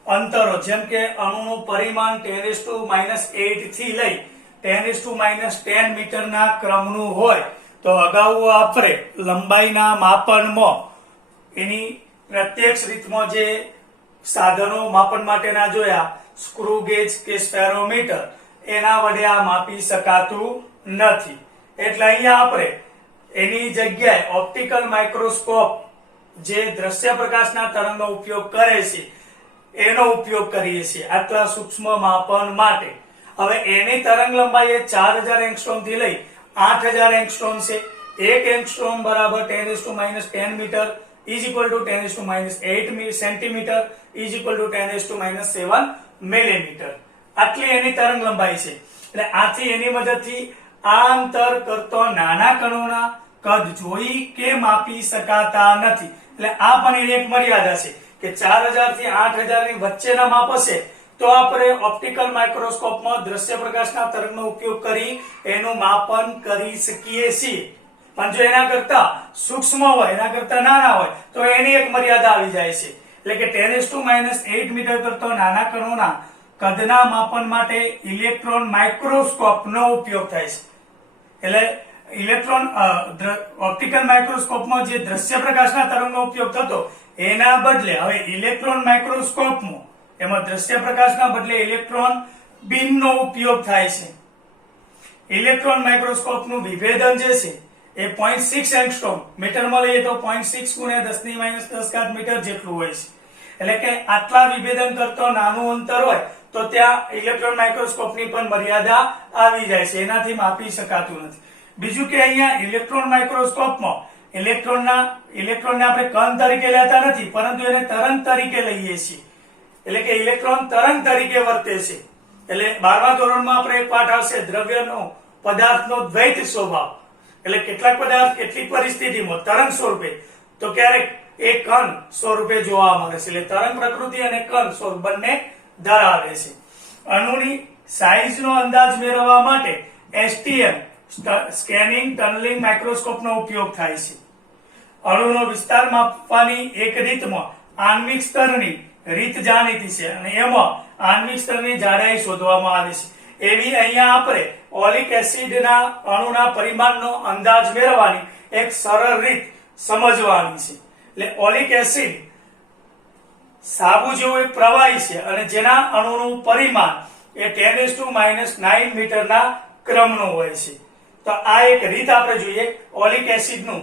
અંતરો, જેમ કે અણુનું પરિમાણ 10⁻8 થી લઈ 10⁻10 મીટરના ક્રમનું હોય તો અગાઉ આપણે લંબાઈના માપનમાં એની પ્રત્યક્ષ રીતમાં જે સાધનો માપન માટેના જોયા, સ્ક્રૂ ગેજ કે સ્ફેરોમીટર, એના વડે આ માપી શકાતું નથી. એટલે અહીંયા આપણે એની જગ્યાએ ઓપ્ટિકલ માઇક્રોસ્કોપ જે દ્રશ્ય પ્રકાશના તરંગનો ઉપયોગ કરે છે એનો ઉપયોગ કરીએ છીએ આટલા સૂક્ષ્મ માપન માટે. હવે એની તરંગ લંબાઈ 4000 એંગસ્ટ્રોમ થી લઈ 8000 એંગસ્ટ્રોમ છે. 1 એંગસ્ટ્રોમ બરાબર 10⁻10 metre is equal to 10⁻8 centimetre is equal to 10⁻7 millimetre. આટલી એની તરંગ લંબાઈ છે. એટલે આથી એની મદદથી આ અંતર કરતો નાના કણોના કદ જોઈ કે માપી શકાતા નથી. એટલે આ પણ એની એક મર્યાદા છે કે 4000 થી 8000 ની વચ્ચેના માપ હશે તો આપણે ઓપ્ટિકલ માઇક્રોસ્કોપમાં દ્રશ્ય પ્રકાશના તરંગનો ઉપયોગ કરી એનું માપન કરી શકીએ છીએ. પણ જો એના કરતા સૂક્ષ્મ હોય, એના કરતા નાના હોય તો એની એક મર્યાદા આવી જાય છે. એટલે કે 10⁻8 મીટર કરતો નાના કણોના કદના માપન માટે ઇલેક્ટ્રોન માઇક્રોસ્કોપનો ઉપયોગ થાય છે. એટલે ઇલેક્ટ્રોન ઓપ્ટિકલ માઇક્રોસ્કોપમાં જે દ્રશ્ય પ્રકાશના તરંગનો ઉપયોગ થતો એના બદલે હવે ઇલેક્ટ્રોન માઇક્રોસ્કોપમાં એમાં દ્રશ્ય પ્રકાશના બદલે ઇલેક્ટ્રોન બીમનો ઉપયોગ થાય છે. ઇલેક્ટ્રોન માઇક્રોસ્કોપનું વિભેદન જે છે એ 0.6 એંગસ્ટ્રોમ, મીટરમાં લઈએ તો 0.6 × 10⁻10 મીટર જેટલું હોય છે. એટલે કે આટલા વિભેદન કરતો નાનું અંતર હોય તો ત્યાં ઇલેક્ટ્રોન માઇક્રોસ્કોપની પણ મર્યાદા આવી જાય છે, એનાથી માપી શકાતું નથી. બીજું કે અહીંયા ઇલેક્ટ્રોન માઇક્રોસ્કોપમાં ઇલેક્ટ્રોનને આપણે કણ તરીકે લેતા નથી, પરંતુ એને તરંગ તરીકે લઈએ છીએ. એટલે કે ઇલેક્ટ્રોન તરંગ તરીકે વર્તે છે. એટલે 12મા ધોરણમાં આપણે એક પાઠ આવશે દ્રવ્યનો પદાર્થનો દ્વૈત સ્વભાવ. એટલે કેટલાક પદાર્થ કેટલીક પરિસ્થિતિમાં તરંગ સ્વરૂપે તો ક્યારેક એ કણ સ્વરૂપે જોવા મળે છે. એટલે તરંગ પ્રકૃતિ અને કણ સ્વરૂપ બંને ધરાવે છે. અણુની સાઈઝનો અંદાજ મેળવવા માટે STM સ્કેનિંગ ટનલિંગ માઇક્રોસ્કોપનો ઉપયોગ થાય છે. અણુનો વિસ્તાર માપવાની એક રીતમાં આણ્વિક સ્તરની રીત જાણીતી છે, અને એમાં આણ્વિક સ્તરની જાડાઈ શોધવામાં આવે છે. એવી અહીંયા આપણે ઓલિક એસિડના અણુના પરિમાણનો અંદાજ મેળવવાની એક સરળ રીત સમજવાની છે. એટલે ઓલિક એસિડ સાબુ જેવું એક પ્રવાહી છે અને જેના અણુનું પરિમાણ એ 10⁻⁹ મીટરના ક્રમનું હોય છે. તો આ એક રીત આપણે જોઈએ ઓલિક એસિડનું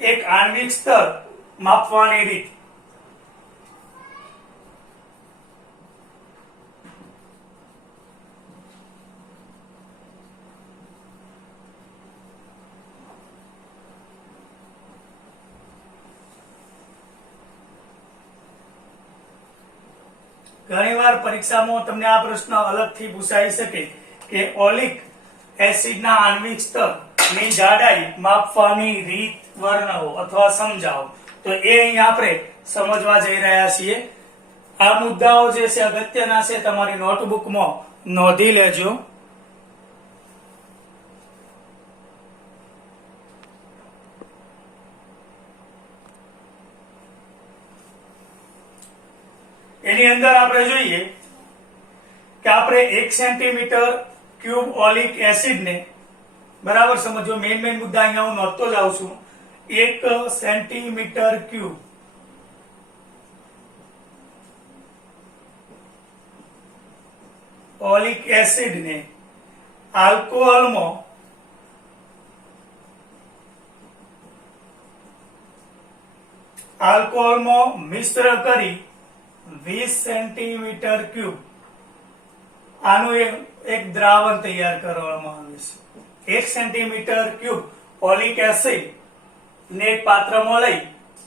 એક આણ્વિક સ્તર માપવાની રીત. ઘણીવાર પરીક્ષામાં તમને આ પ્રશ્ન અલગથી પૂછાઈ શકે કે ઓલિક એસિડના આણ્વિક સ્તરની જાડાઈ માપવાની રીત વર્ણવો અથવા સમજાવો. તો એ અહીં આપણે સમજવા જઈ રહ્યા છીએ. આ મુદ્દાઓ જે છે અગત્યના છે, તમારી નોટબુકમાં નોંધી લેજો. એની અંદર આપણે જોઈએ કે આપણે 1 સેન્ટીમીટર ક્યુબ ઓલિક એસિડ ને બરાબર સમજો. મેન મુદ્દા અહીંયા હું નોંધતો જાઉં છું. 1 સેન્ટીમીટર ક્યુબ ઓલિક એસિડ ને આલ્કોહોલમાં મિશ્ર કરી 20 સેન્ટીમીટર ક્યુબ આનું એક દ્રાવણ તૈયાર કરવામાં આવે છે. 1 સેન્ટીમીટર ક્યુબ ઓલિક એસિડ ને એક પાત્રમાં લઈ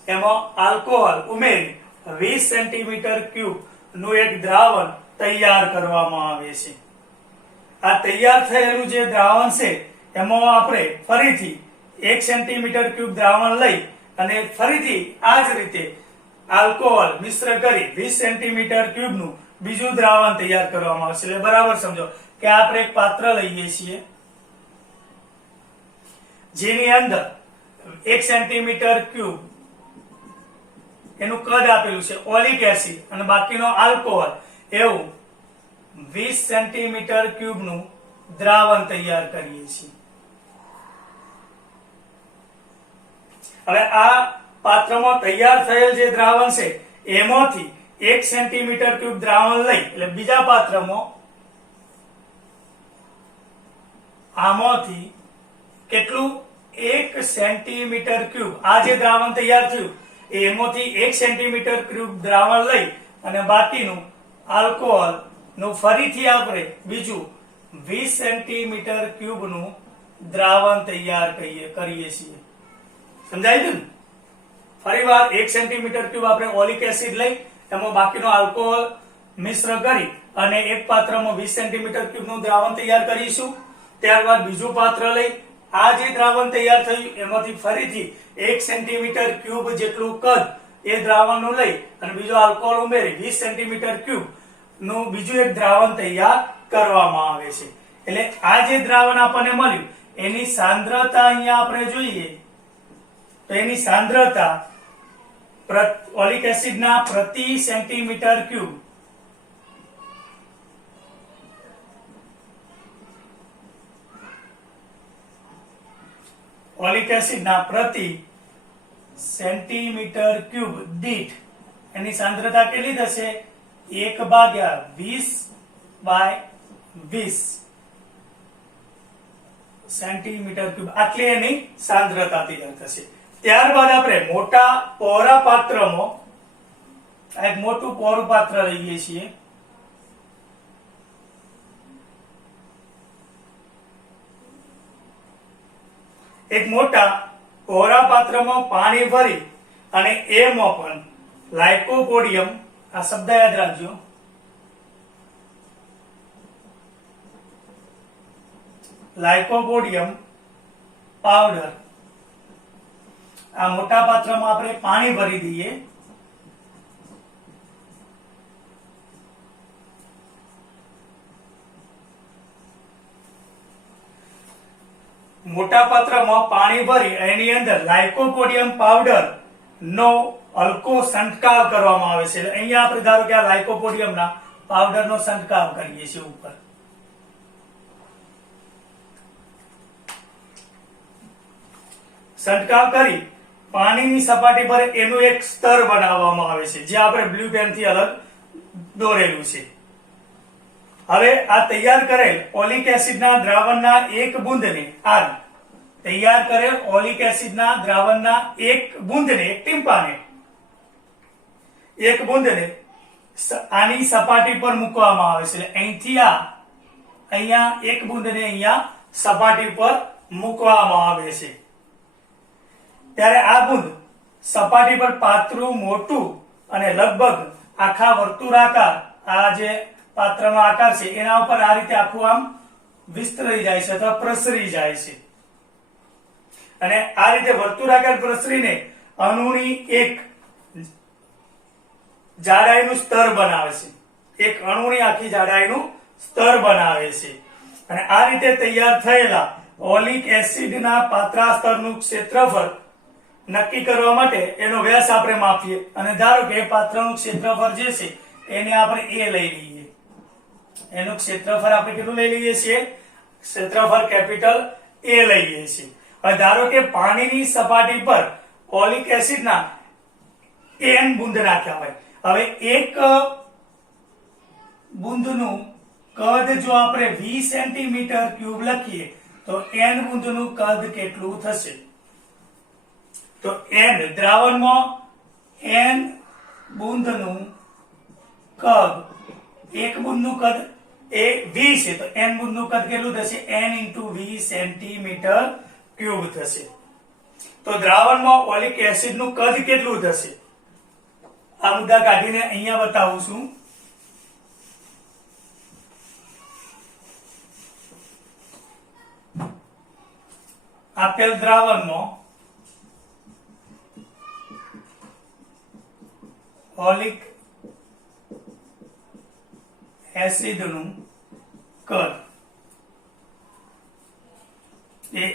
એમાં આલ્કોહોલ ઉમેરી 20 સેન્ટીમીટર ક્યુબ નું એક દ્રાવણ તૈયાર કરવામાં આવે છે. આ તૈયાર થયેલું જે દ્રાવણ છે એમાં આપણે ફરીથી 1 સેન્ટીમીટર ક્યુબ દ્રાવણ લઈ અને ફરીથી આ જ રીતે આલ્કોહોલ મિશ્ર કરી 20 સેન્ટીમીટર ક્યુબ નું બીજું દ્રાવણ તૈયાર કરવામાં આવશે. એટલે બરાબર સમજો કે આપણે એક પાત્ર લઈએ છીએ જેની અંદર 1 સેન્ટીમીટર ક્યુબ એનું કદ આપેલું છે ઓલિક એસિડ અને બાકીનો આલ્કોહોલ, એવું 20 સેન્ટીમીટર ક્યુબ નું દ્રાવણ તૈયાર કરીએ છીએ. હવે આ પાત્રમાં તૈયાર થયેલ જે દ્રાવણ છે એમાંથી 1 સેન્ટીમીટર ક્યુબ દ્રાવણ લઈ એટલે બીજા પાત્રમાં આમાંથી કેટલું 1 સેન્ટીમીટર ક્યુબ આ જે દ્રાવણ તૈયાર થયું એમાંથી 1 સેન્ટીમીટર ક્યુબ દ્રાવણ લઈ અને બાકીનું આલ્કોહોલ નું ફરીથી આપણે બીજું 20 સેન્ટીમીટર ક્યુબ નું દ્રાવણ તૈયાર કરીએ છીએ. સમજાયું ને? ફરીવાર 1 સેન્ટીમીટર ક્યુબ આપણે ઓલિક એસિડ લઈ એમાં બાકીનો આલ્કોહોલ મિશ્ર કરી અને એક પાત્રમાં 20 સેન્ટીમીટર ક્યુબ નું દ્રાવણ તૈયાર કરીશું. ત્યારબાદ બીજું પાત્ર લઈ આ જે દ્રાવણ તૈયાર થયું એમાંથી ફરીથી 1 સેન્ટીમીટર ક્યુબ જેટલું કદ એ દ્રાવણનું લઈ અને બીજો આલ્કોહોલ ઉમેરી 20 સેન્ટીમીટર ક્યુબ નું બીજું એક દ્રાવણ તૈયાર કરવામાં આવે છે. એટલે આ જે દ્રાવણ આપણને મળ્યું એની સાંદ્રતા અહીંયા આપણે જોઈએ તો એની સાંદ્રતા ઓલિક એસિડના પ્રતિ સેન્ટીમીટર ક્યુબ ઓલિક એસિડના પ્રતિ સેન્ટીમીટર ક્યુબ દીઠ એની સાંદ્રતા કેટલી થશે? 1/20/20 સેન્ટીમીટર ક્યુબ આટલી એની સાંદ્રતા તૈયાર થશે. ત્યારબાદ આપણે મોટા પહોળા પાત્રમાં એક મોટું પહોળું પાત્ર લઈએ છીએ. એક મોટા પહોળા પાત્રમાં પાણી ભરી અને એમાં પણ લાઇકોપોડિયમ, આ શબ્દ યાદ રાખજો, લાઇકોપોડિયમ પાવડર આ મોટા પાત્રમાં આપણે પાણી ભરી દઈએ. મોટા પાત્રમાં પાણી ભરી એની અંદર લાઇકોપોડિયમ પાવડર નો હલકો છંટકાવ કરવામાં આવે છે. અહીંયા આપણે ધારો કે આ લાઇકોપોડિયમના પાવડરનો છંટકાવ કરીએ છીએ ઉપર. છંટકાવ કરી પાણીની સપાટી પર એનું એક સ્તર બનાવવામાં આવે છે, જે આપણે બ્લુ પેન થી અલગ દોરેલું છે. હવે આ તૈયાર કરેલ ઓલિક એસિડના દ્રાવણના એક બુંદને તૈયાર કરેલ ઓલિક એસિડના દ્રાવણના એક ટીમ્પાને આની સપાટી પર મૂકવામાં આવે છે. અહીંથી અહીંયા એક બુંદને અહીંયા સપાટી પર મૂકવામાં આવે છે. ત્યારે આ બુંદ સપાટી પર પાતળું, મોટું અને લગભગ આખા વર્તુળાકાર આ જે પાત્રનો આકાર છે એના ઉપર આ રીતે આખું આમ વિસ્તરી જાય છે અથવા પ્રસરી જાય છે. અને આ રીતે વર્તુળાકાર પ્રસરીને અણુની એક જાડાઈનું સ્તર બનાવે છે. એક અણુની આખી જાડાઈનું સ્તર બનાવે છે. અને આ રીતે તૈયાર થયેલા ઓલિક એસિડના પાતળા સ્તરનું ક્ષેત્રફળ નક્કી કરવા માટે એનો વ્યાસ આપણે માપીએ. અને ધારો કે એ પાત્રનું ક્ષેત્રફળ જે છે એને આપણે એ લઈ લઈએ. એનું ક્ષેત્રફળ આપણે કેટલું લઈ લઈએ છીએ? ક્ષેત્રફળ કેપિટલ એ લઈએ છીએ. હવે ધારો કે પાણીની સપાટી પર ઓલિક એસિડના n બુંદ નાખ્યા હોય. હવે એક બુંદનું કદ જો આપણે 20 સેન્ટીમીટર ક્યુબ લખીએ તો n બુંદનું કદ કેટલું થશે? તો n દ્રાવણમાં n બુંદનું કદ, એક બુંદનું કદ એ 20 છે તો n બુંદનું કદ કેટલું થશે? n × 20 સેન્ટીમીટર ક્યુબ થશે. તો દ્રાવણમાં ઓલિક એસિડનું કદ કેટલું થશે? આ મુદ્દા કાઢીને અહીંયા બતાવું છું. આપેલ દ્રાવણમાં ઓલિક એસિડનું કદ એ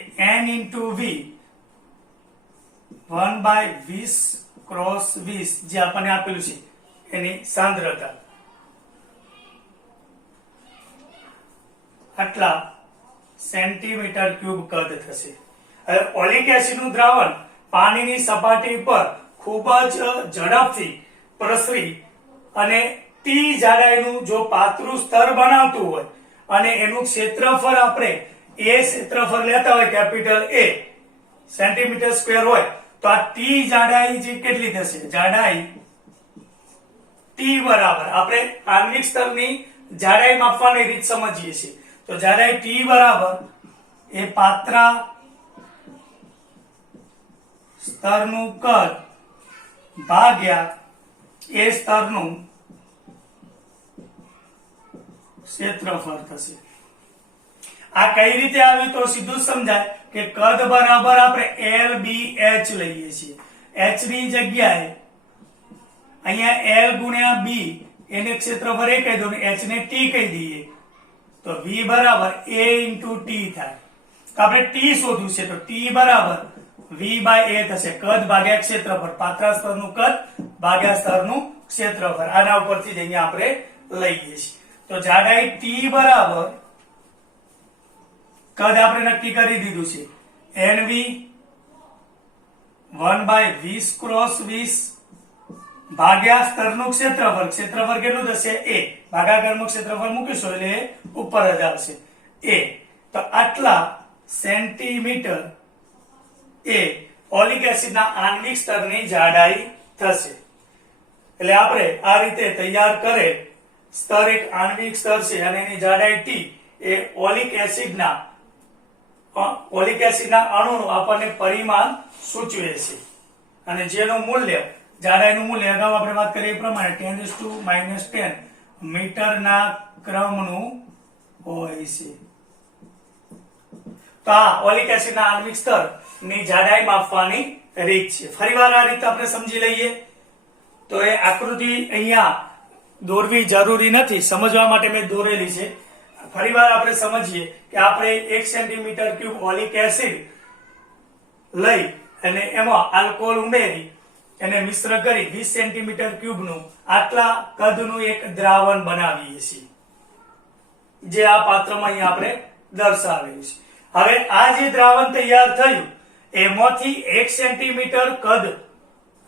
n × v 1/20 ક્રોસ 20 જે આપણને આપેલું છે એની સાંદ્રતા આટલા સેન્ટીમીટર ક્યુબ કદ થશે. હવે ઓલિક એસિડનું દ્રાવણ પાણીની સપાટી પર ખૂબ જ ઝડપથી પ્રસરી અને ટી જાડાઈનું જો પાતળું સ્તર બનાવતું હોય અને એનું ક્ષેત્રફળ આપણે ક્ષેત્રફળ લેતા હોય કેપિટલ A સેન્ટીમીટર સ્ક્વેર હોય તો આ ટી જાડાઈ જે કેટલી થશે? જાડાઈ ટી બરાબર આપણે આણ્વિક સ્તરની જાડાઈ માપવાની રીત સમજીએ છીએ. તો જાડાઈ ટી બરાબર એ પાત્રા સ્તરનું કદ ભાગ્યા એ સ્તરનું ક્ષેત્રફળ થશે. આ કઈ રીતે આવ્યું તો સીધું સમજાય કે કદ બરાબર આપણે LBH લઈએ છીએ. h ની જગ્યાએ અહીંયા L × B એને ક્ષેત્રફળ એ કહી દો ને h ને t કહી દઈએ તો V બરાબર A × t થાય. તો આપણે t શોધવું છે તો t બરાબર V/A થશે. કદ ભાગ્યા ક્ષેત્રફળ, પાતળા સ્તરનું કદ ભાગ્યા સ્તરનું ક્ષેત્રફળ. આના ઉપરથી જ અહીંયા આપણે લઈએ છીએ. તો જાડાઈ t બરાબર કદ આપણે નક્કી કરી દીધું છે NV 1/20 ક્રોસ 20 ભાગ્યા સ્તરનું ક્ષેત્રફળ. ક્ષેત્રફળ કેટલું થશે? A. ભાગાકારનું ક્ષેત્રફળ મૂકીશું એટલે ઉપર જ આવશે A. તો આટલા સેન્ટીમીટર એ ઓલિક એસિડના આણ્વિક સ્તરની જાડાઈ થશે. એટલે આપણે આ રીતે તૈયાર કરે સ્તર એક આણ્વિક સ્તર છે અને એની જાડાઈ T એ ઓલિક એસિડના અણુનું આપણને પરિમાણ સૂચવે છે. અને જેનું મૂલ્ય, જાડાઈનું મૂલ્ય અગાઉ આપણે વાત કરી એ પ્રમાણે 10⁻⁻10 મીટરના ક્રમનું હોય છે. તો આ ઓલિક એસિડના આણ્વિક સ્તરની જાડાઈ માપવાની રીત છે. ફરીવાર આ રીત આપણે સમજી લઈએ. તો એ આકૃતિ અહીંયા દોરવી જરૂરી નથી, સમજવા માટે મેં દોરેલી છે. ફરીવાર આપણે સમજીએ કે આપણે 1 સેન્ટીમીટર ક્યુબ ઓલિક એસિડ લઈ અને એમાં આલ્કોહોલ ઉમેરી એને મિશ્ર કરી 20 સેન્ટીમીટર ક્યુબનું આટલા કદનું એક દ્રાવણ બનાવીએ છીએ, જે આ પાત્રમાં અહીંયા આપણે દર્શાવેલું છે. હવે આ જે દ્રાવણ તૈયાર થયું એમાંથી 1 સેન્ટીમીટર કદ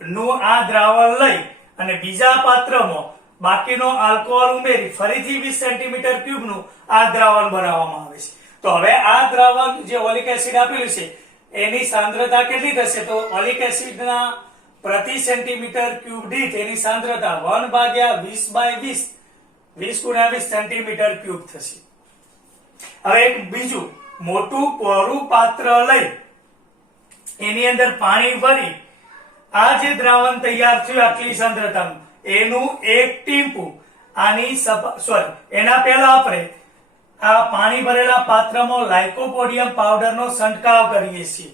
નું આ દ્રાવણ લઈ અને બીજા પાત્રમાં બાકીનો આલ્કોહોલ ઉમેરી ફરીથી 20 સેન્ટીમીટર ક્યુબ નું આ દ્રાવણ બનાવવામાં આવે છે. તો હવે આ દ્રાવણ જે ઓલિક એસિડ આપેલું છે એની સાંદ્રતા કેટલી થશે? તો ઓલિક એસિડના પ્રતિ સેન્ટીમીટર ક્યુબ દીઠ એની સાંદ્રતા 1/20/20 20 × 20 સેન્ટીમીટર ક્યુબ થશે. હવે એક બીજું મોટું પહોળું પાત્ર લઈ એની અંદર પાણી ભરી આ જે દ્રાવણ તૈયાર થયું આટલી સાંદ્રતાનું એનું એક ટીમ્પું એના પહેલા આપણે આ પાણી ભરેલા પાત્રમાં લાઇકોપોડિયમ પાવડરનો છંટકાવ કરીએ છીએ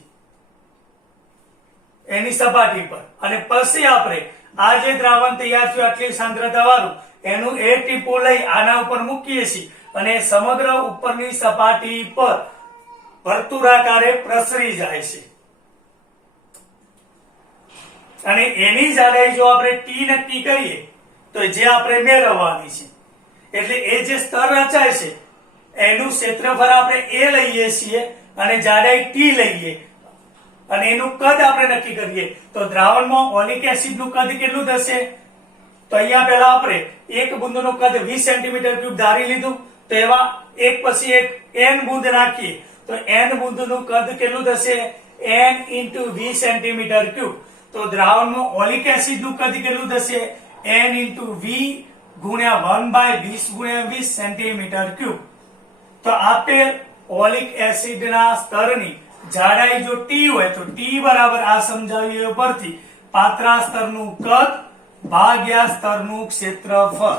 એની સપાટી પર, અને પછી આપણે આ જે દ્રાવણ તૈયાર થયું આટલી સાંદ્રતા વાળું એનું એક ટીપું લઈ આના ઉપર મૂકીએ છીએ અને સમગ્ર ઉપરની સપાટી પર વર્તુળાકારે પ્રસરી જાય છે. અને એની જાડાઈ જો આપણે ટી નક્કી કરીએ તો જે આપણે મેળવવાની છે, એટલે એ જે સ્તર રચાય છે એનું ક્ષેત્રફળ આપણે એ લઈએ છીએ અને જાડાઈ ટી લઈએ અને એનું કદ આપણે નક્કી કરીએ. તો દ્રાવણમાં ઓલિક એસિડ નું કદ કેટલું થશે? તો અહીંયા પહેલા આપણે એક બુંદનું કદ 20 સેન્ટીમીટર ક્યુબ ધારી લીધું, તો એવા એક પછી એક n બુંદ નાખીએ તો n બુંદનું કદ કેટલું થશે? n × 20 centimetre cube. તો દ્રાવણમાં ઓલિક એસિડ નું કદ કેટલું થશે? n × v × 1/20 × 20 centimetre cube. તો આપેલ ઓલિક એસિડના સ્તરની જાડાઈ જો T હોય તો T બરાબર આ સમજાવીએ પરથી પાતળા સ્તરનું કદ ભાગ્યા સ્તરનું ક્ષેત્રફળ,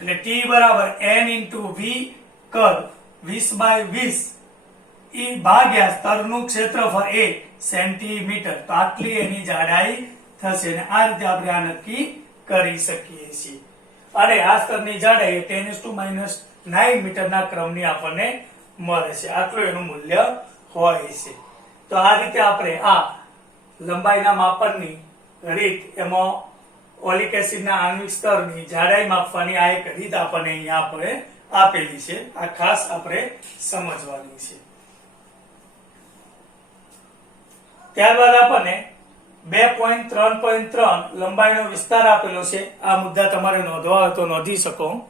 એટલે T બરાબર n × v કદ 20/20 ભાગ્યા સ્તરનું ક્ષેત્રફળ 1 સેન્ટીમીટર. તો આટલી એની જાડાઈ થશે અને આ રીતે આપણે આ નક્કી કરી શકીએ છીએ. અને આ સ્તરની જાડાઈ 10⁻⁹ મીટરના ક્રમની આપણને મળે છે. આટલું એનું મૂલ્ય હોય છે. તો આ રીતે આપણે આ લંબાઈના માપનની રીત, એમાં ઓલિક એસિડના આણ્વિક સ્તરની જાડાઈ માપવાની આ એક રીત આપણને અહીંયા આપણે આપેલી છે. આ ખાસ આપણે સમજવાની છે. ત્યારબાદ આપણને 2.3.3 લંબાઈનો વિસ્તાર આપેલો છે. આ મુદ્દા તમારે નોંધવા હોય તો નોંધી શકો.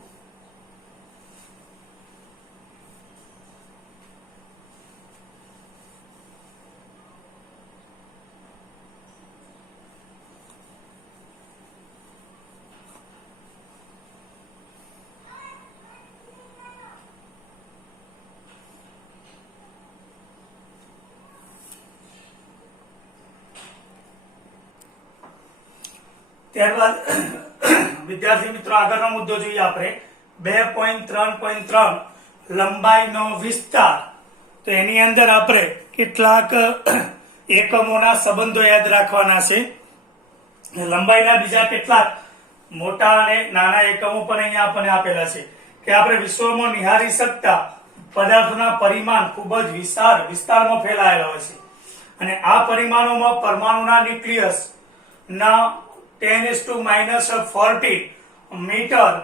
ત્યારબાદ વિદ્યાર્થી મિત્રો આગળનો મુદ્દો જોઈએ આપણે 2.3.3 લંબાઈનો વિસ્તાર. તો એની અંદર આપણે કેટલાક એકમોના સંબંધો યાદ રાખવાના છે. લંબાઈના બીજા કેટલાક મોટા અને નાના એકમો પણ અહીંયા આપણને આપેલા છે કે આપણે વિશ્વમાં નિહાળી શકતા પદાર્થોના પરિમાણ ખૂબ જ વિસ્તારમાં ફેલાયેલા હોય છે. અને આ પરિમાણોમાં પરમાણુના ન્યુક્લિયસ ના 10⁻⁴ મીટર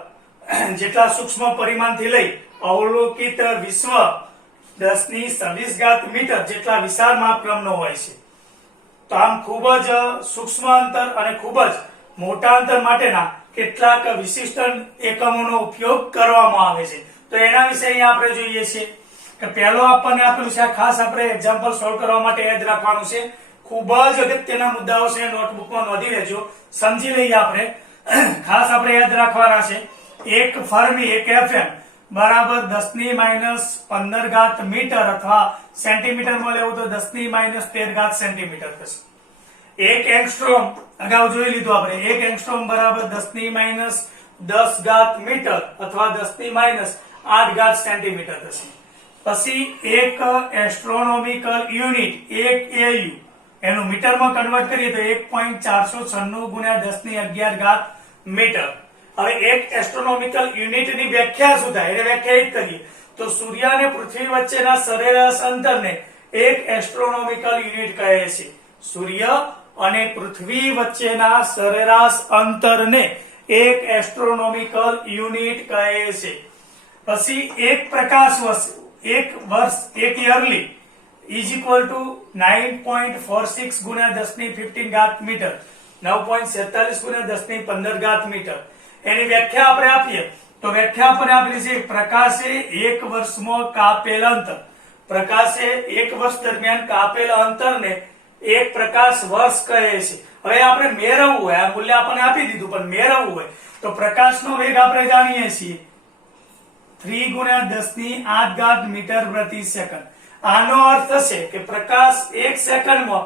જેટલા સૂક્ષ્મ પરિમાણથી લઈ અવલોકિત વિશ્વ 10⁻26 મીટર જેટલા વિશાળ માપક્રમનો હોય છે. તો આમ ખૂબ જ સૂક્ષ્મ અંતર અને ખૂબ જ મોટા અંતર માટેના કેટલાક વિશિષ્ટ એકમોનો ઉપયોગ કરવામાં આવે છે. તો એના વિશે અહીંયા આપણે જોઈએ છીએ કે પહેલો આપણને આપેલું છે. ખાસ આપણે એક્ઝામ્પલ સોલ્વ કરવા માટે યાદ રાખવાનું છે. ખૂબ જ અગત્યના મુદ્દાઓ છે, નોટબુકમાં નોંધી લેજો. સમજી લઈએ આપણે. ખાસ આપણે યાદ રાખવાના છે એક ફર્મી એક FM બરાબર 10⁻15 મીટર અથવા સેન્ટીમીટરમાં લેવું તો 10⁻13 સેન્ટીમીટર થશે. એક એંગસ્ટ્રોમ અગાઉ જોઈ લીધું આપણે. એક એંગસ્ટ્રોમ બરાબર 10⁻10 મીટર અથવા 10⁻8 સેન્ટીમીટર થશે. પછી એક એસ્ટ્રોનોમિકલ યુનિટ એક AU એનું મીટરમાં કન્વર્ટ કરીએ તો 1.496 × 10⁻11 મીટર. હવે એક એસ્ટ્રોનોમિકલ યુનિટની વ્યાખ્યા શું થાય એને વ્યાખ્યાયિત કરીએ તો સૂર્ય અને પૃથ્વી વચ્ચેના સરેરાશ અંતરને એક એસ્ટ્રોનોમિકલ યુનિટ કહે છે. સૂર્ય અને પૃથ્વી વચ્ચેના સરેરાશ અંતરને એક એસ્ટ્રોનોમિકલ યુનિટ કહે છે. પછી એક પ્રકાશ વર્ષ એક યરલી ઇઝ ઇક્વલ ટુ 9.46 ગુણ્યા 10 ની 15 ઘાત મીટર, 9.47 ગુણ્યા 10 ની 15 ઘાત મીટર. એની વ્યાખ્યા આપણે આપીએ તો વ્યાખ્યા આપણે આપેલી છે પ્રકાશે એક વર્ષમાં કાપેલ અંતર. પ્રકાશે એક વર્ષ દરમિયાન કાપેલ અંતરને એક પ્રકાશ વર્ષ કહે છે. હવે આપણે મેળવવું હોય, આ મૂલ્ય આપણને આપી દીધું, પણ મેળવવું હોય તો પ્રકાશનો વેગ આપણે જાણીએ છીએ 3 ગુણ્યા 10 ની 8 ઘાત મીટર પ્રતિ સેકન્ડ. આનો અર્થ થશે કે પ્રકાશ એક સેકન્ડમાં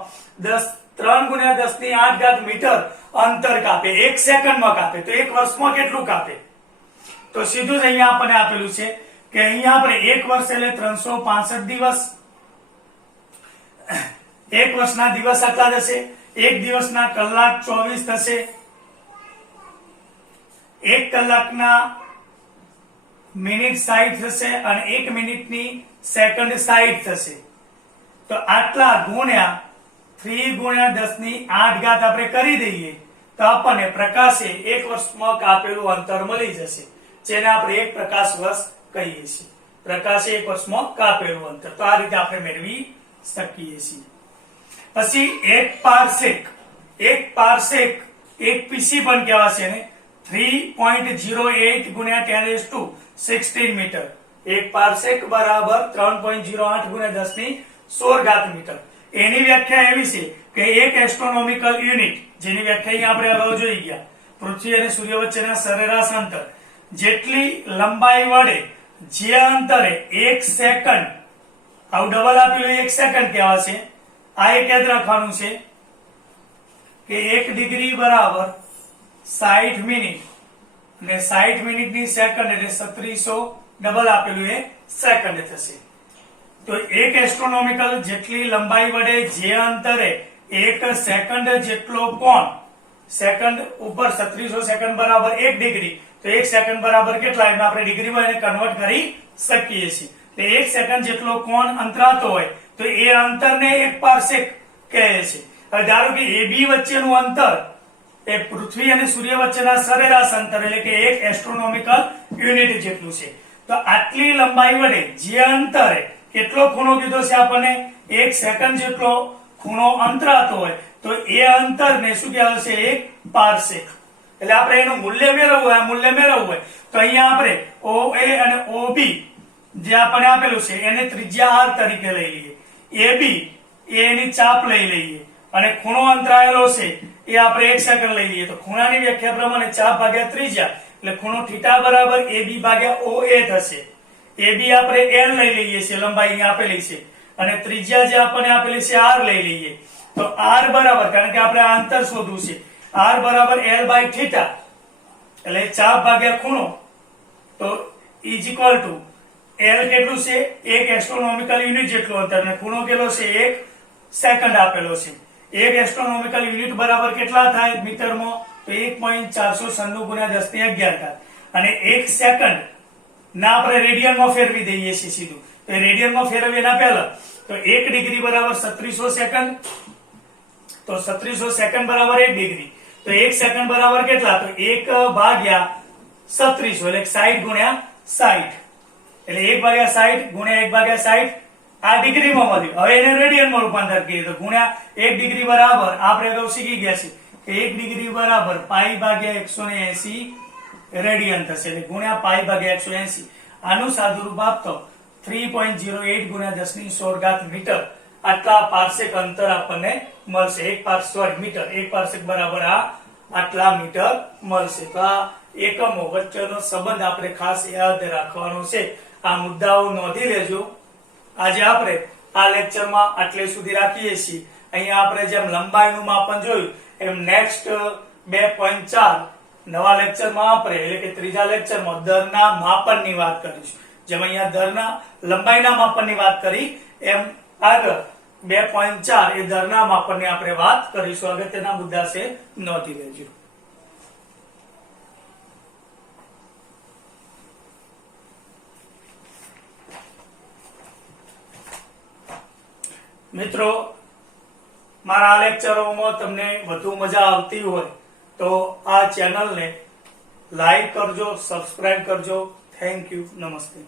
3 ગુણ્યા 10 ની 8 ઘાત મીટર અંતર કાપે, એક સેકન્ડમાં કાપે, તો એક વર્ષમાં કેટલું કાપે? તો સીધું જ અહીંયા આપણને આપેલું છે કે અહીંયા આપણે એક વર્ષ એટલે 365 દિવસ, એક વર્ષના દિવસ આટલા થશે, એક દિવસના કલાક 24 થશે, એક કલાકના મિનિટ 60 થશે અને એક મિનિટની સેકન્ડ 60 થશે. તો આટલા ગુણ્યા 3 ગુણ્યા 10 ની 8 ઘાત આપણે કરી દઈએ તો આપણને પ્રકાશે એક વર્ષમાં કાપેલું અંતર મળી જશે, જેને આપણે એક પ્રકાશ વર્ષ કહીએ છીએ. પ્રકાશે એક વર્ષમાં કાપેલું અંતર. તો આ રીતે આપણે મેળવી શકીએ છીએ. પછી એક પારસેક, એક પારસેક એક પીસી પણ કહેવાશે ને 3.08 ગુણ્યા 10⁻16 મીટર. એક પારસેક બરાબર 3.08 ગુણ્યા 10 ની 16 ઘાત મીટર. એની વ્યાખ્યા એવી છે કે એક એસ્ટ્રોનોમિકલ યુનિટ, જેની વ્યાખ્યા આપણે અગાઉ જોઈ ગયા, પૃથ્વી અને સૂર્ય વચ્ચેના સરેરાશ અંતર જેટલી લંબાઈ વડે જે અંતરે એક સેકન્ડ, આવું ડબલ આપેલું એક સેકન્ડ કહેવાશે. આ એક યાદ રાખવાનું છે કે 1 ડિગ્રી બરાબર 60 મિનિટ અને 60 મિનિટની સેકન્ડ એટલે 3700 ડબલ આપેલું એ સેકન્ડ થશે. તો એક એસ્ટ્રોનોમિકલ જેટલી લંબાઈ વડે જે અંતરે એક સેકન્ડ જેટલો કોણ, સેકન્ડ ઉપર 3700 સેકન્ડ બરાબર 1 ડિગ્રી, તો 1 સેકન્ડ બરાબર કેટલા, એમાં આપણે ડિગ્રીમાં એને કન્વર્ટ કરી શકીએ છીએ. તો 1 સેકન્ડ જેટલો કોણ અંતરાતો હોય તો એ અંતરને એક પારસેક કહે છે. હવે ધારો કે AB વચ્ચેનું અંતર એ પૃથ્વી અને સૂર્ય વચ્ચેના સરેરાશ અંતર એટલે કે એક એસ્ટ્રોનોમિકલ યુનિટ જેટલું છે. તો આટલી લંબાઈ વડે જે અંતરે કેટલો ખૂણો કીધો છે આપણને, 1 સેકન્ડ જેટલો ખૂણો અંતરાતો હોય તો એ અંતરને શું કહેવાશે, એક પારસેક. એટલે આપણે એનું મૂલ્ય મેળવવું હોય, આ મૂલ્ય મેળવવું હોય તો અહીંયા આપણે OA અને OB જે આપણને આપેલું છે એને ત્રિજ્યા r તરીકે લઈ લઈએ, AB એની ચાપ લઈ લઈએ અને ખૂણો અંતરાયેલો છે એ આપણે 1 સેકન્ડ લઈ લઈએ. તો ખૂણાની વ્યાખ્યા પ્રમાણે ચાપ ભાગ્યા ત્રિજ્યા એટલે ખૂણો θ બરાબર AB ભાગ્યા OA થશે. AB આપણે L લઈ લઈએ છીએ, લંબાઈ અહીં આપેલી છે, અને ત્રિજ્યા જે આપણને આપેલી છે r લઈ લઈએ. તો r બરાબર, કારણ કે આપણે આ અંતર શોધવું છે, r બરાબર L બાય θ એટલે ચાપ ભાગ્યા ખૂણો, તો ઇઝ ઇક્વલ ટુ L કેટલું છે, એક એસ્ટ્રોનોમિકલ યુનિટ જેટલું અંતર, અને ખૂણો કેટલો છે, 1 સેકન્ડ આપેલો છે. એક એસ્ટ્રોનોમિકલ યુનિટ બરાબર કેટલા થાય મીટરમાં, તો 1.496 ગુણ્યા 10 ની 11 ઘાત. અને 1 સેકન્ડ ના આપણે રેડિયનમાં ફેરવી દઈએ છીએ સીધું, તો રેડિયનમાં ફેરવીએ એના પહેલા તો 1 ડિગ્રી બરાબર 3700 સેકન્ડ, તો 3700 સેકન્ડ બરાબર 1 ડિગ્રી, તો 1 સેકન્ડ બરાબર કેટલા, તો 1 ભાગ્યા 3700 એટલે 60 ગુણ્યા 60 એટલે 1 ભાગ્યા 60 ગુણ્યા 1 ભાગ્યા 60 આ ડિગ્રીમાં મળ્યું. હવે એને રેડિયનમાં રૂપાંતર કરીએ તો ગુણ્યા 1 ડિગ્રી બરાબર આપણે અગાઉ શીખી ગયા છે કે 1 ડિગ્રી બરાબર પાઈ ભાગ્યા 180 રેડિયન થશે, એટલે ગુણ્યા પાઈ ભાગ્યા 180. આનું સાદુરૂપ આપતો 3.08 ગુણ્યા 10 ની 16 ઘાત મીટર આટલા પારસેક અંતર આપણને મળશે. મીટર, એક પારસેક બરાબર આટલા મીટર મળશે. તો આ એકમો વચ્ચેનો સંબંધ આપણે ખાસ યાદ રાખવાનો છે. આ મુદ્દાઓ નોંધી લેજો. આજે આપણે આ લેક્ચરમાં આટલે સુધી રાખીએ છીએ. અહીંયા આપણે જેમ લંબાઈનું માપન જોયું એમ નેક્સ્ટ 2.4 નવા લેક્ચરમાં આપણે એટલે કે ત્રીજા લેક્ચરમાં દરના માપનની વાત કરીશું. જેમ અહીંયા દરના લંબાઈના માપનની વાત કરી એમ આગળ 2.4 એ દરના માપનની આપણે વાત કરીશું. અગત્યના મુદ્દા છે, નોંધી લેજો. મિત્રો, મારા આ લેક્ચરોમાં તમને વધુ મજા આવતી હોય તો આ ચેનલને લાઈક કરજો, સબસ્ક્રાઇબ કરજો. Thank you. નમસ્તે.